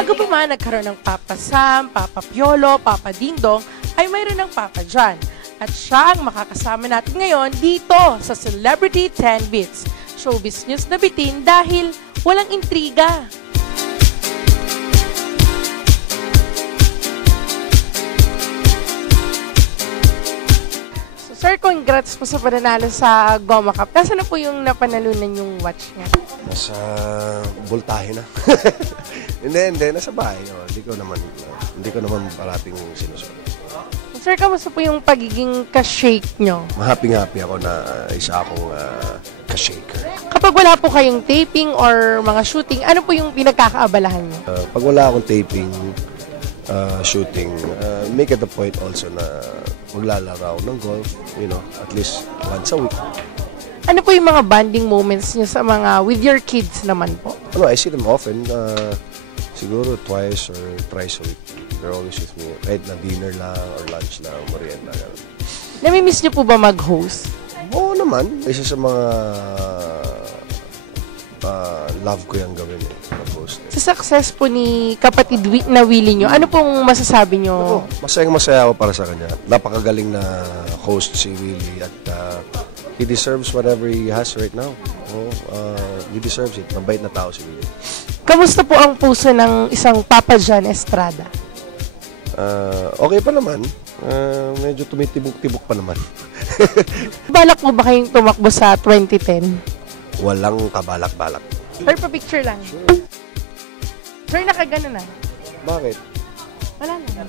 Bago pa man nagkaroon ng Papa Sam, Papa Piolo, Papa Dingdong, ay mayroon ng Papa John. At siya ang makakasama natin ngayon dito sa Celebrity 10 Bits. Showbiz news na bitin dahil walang intriga. So, sir, congrats po sa pananalo sa Goma Cup. Nasaan na po yung napanalunan yung watch niya? Nasa voltahe na. Hindi, nasa bahay. No? Hindi ko naman parating sinusunod. Sir, kamusta po yung pagiging ka-shake nyo? Happy ako na isa akong ka-shaker. Kapag wala po kayong taping or mga shooting, ano po yung pinagkakaabalahan nyo? Pag wala akong taping, shooting, make it a point also na maglalaro ng golf, at least once a week. Ano po yung mga bonding moments nyo sa mga with your kids naman po? I see them often. Siguro twice or thrice a week. They're always with me. Kahit na dinner lang or lunch lang, merienda lang. Namimiss nyo po ba mag-host? Oo naman. Isa sa mga love ko yung gawin mag-host. Sa success po ni kapatid na Willie nyo, ano pong masasabi nyo? Masaya ako para sa kanya. Napakagaling na host si Willie at he deserves whatever he has right now. He deserves it. Mabait na tao si Willie. Kamusta po ang puso ng isang Papa John Estrada? Okay pa naman. Medyo tumitibok-tibok pa naman. Balak mo ba kayong tumakbo sa 2010? Walang kabalak-balak. Sir, pa-picture lang. Sure. Sir, nakagano na. Bakit? Wala na.